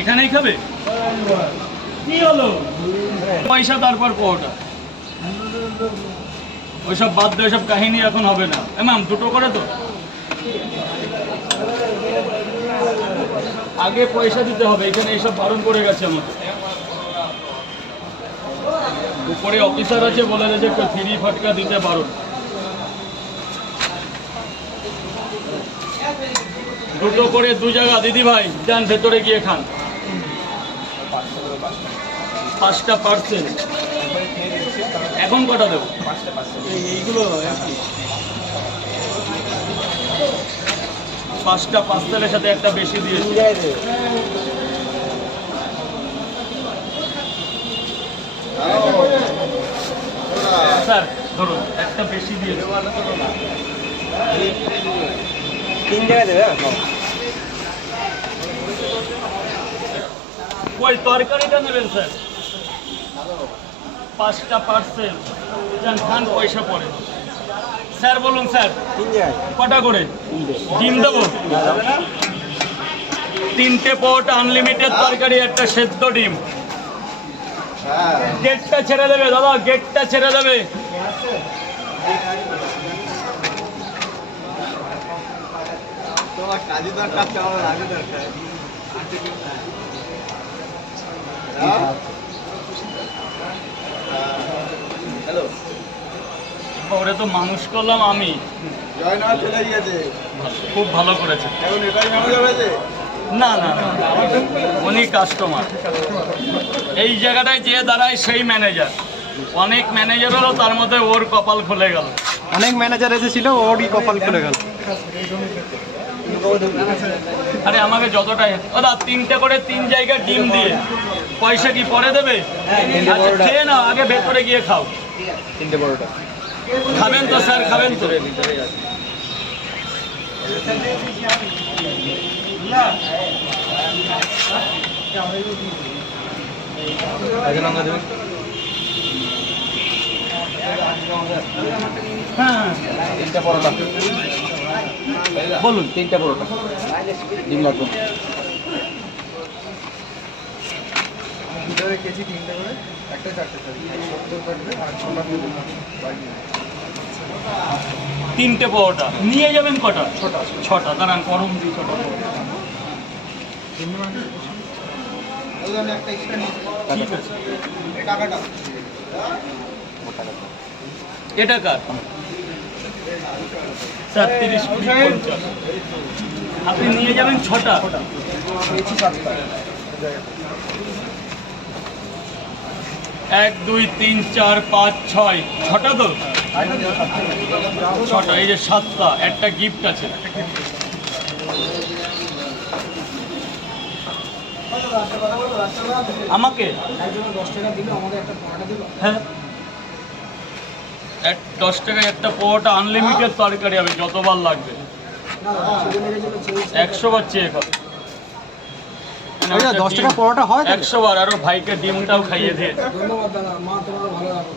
এখানেই খাবে? কি হলো? পয়সা তারপর ওইসব বাদ কাহিনী এখন হবে না। এ ম্যাম দুটো করে তো। আগে পয়সা দিতে হবে, এখানে এইসব বারণ করে গেছে আমাকে উপরে অফিসার আছে, বলে দিয়েছে ফ্রি ফাটকা দিতে বারণ দুটো করে দু জায়গা দিদি ভাই যান ভেতরে গিয়ে খান। পাঁচটা পার্সেন্ট এখন কটা দেবো? এইগুলো পাঁচটা পার্সেলের সাথে একটা বেশি দিয়েছি। স্যার, ধরুন, একটা বেশি দিয়েছি। তিন জায়গায় দেবে? ওই তরকারিটা নেবেন, স্যার? পাঁচটা পার্সেল। যান খান, পয়সা পড়ে। স্যার, বলুন, স্যার, কটা করে? ডিম দেবো? তিনটে পট আনলিমিটেড তরকারি, একটা সেদ্ধ ডিম। গেটটা ছেড়ে দেবে, দাদা, গেটটা ছেড়ে দেবে। তোমার কাজু দরকার তো আমার দরকার। হ্যালো ওরে তো মানুষ করলাম আমি। জয়নগর চলে গিয়েছে। খুব ভালো করেছে। এখন এটাই ম্যানেজার হয়েছে? না না না, উনি কাস্টমার এই জায়গাটায় যে দাঁড়ায় সেই ম্যানেজার অনেক ম্যানেজার হলো তার মধ্যে ওর কপাল খুলে গেল। অনেক ম্যানেজার এসেছিল ওরই কপাল খুলে গেল। আরে আমাকে যতটাই দাদা তিনটে করে তিন জায়গায় ডিম দিয়ে। পয়সা কি পরে দেবে? আচ্ছা খেয়ে নাও আগে ভেতরে গিয়ে খাও। তিনটে বড়টা খাবেন তো স্যার খাবেন তো। হ্যাঁ তিনটা পরোটা। বলুন। তিনটা পরোটা। ডিম লাগবে। কেজি তিনটে করে একটা চারটে আর ছটা তিনটে পরোটা। নিয়ে যাবেন কটা? ছটা। ছটা দাঁড়ান গরম দিই ছটা একটা ঠিক আছে এটা কার? স্যার তিরিশ আপনি নিয়ে যাবেন ছটা। এক, দুই, তিন, চার, পাঁচ, ছয়। ছটা তো? ছটা, এই যে সাতটা, একটা গিফট আছে। আমাকে? হ্যাঁ। এক, দশ টাকায় একটা পরোটা আনলিমিটেড তরকারি হবে, যতবার লাগবে। একশো বার চেয়ে খাবে দশ টাকা পরোটা হয় একশো বার আরও ভাইকে ডিমটাও খাইয়ে দিয়ে ধন্যবাদ দাদা মা তোমার ভালো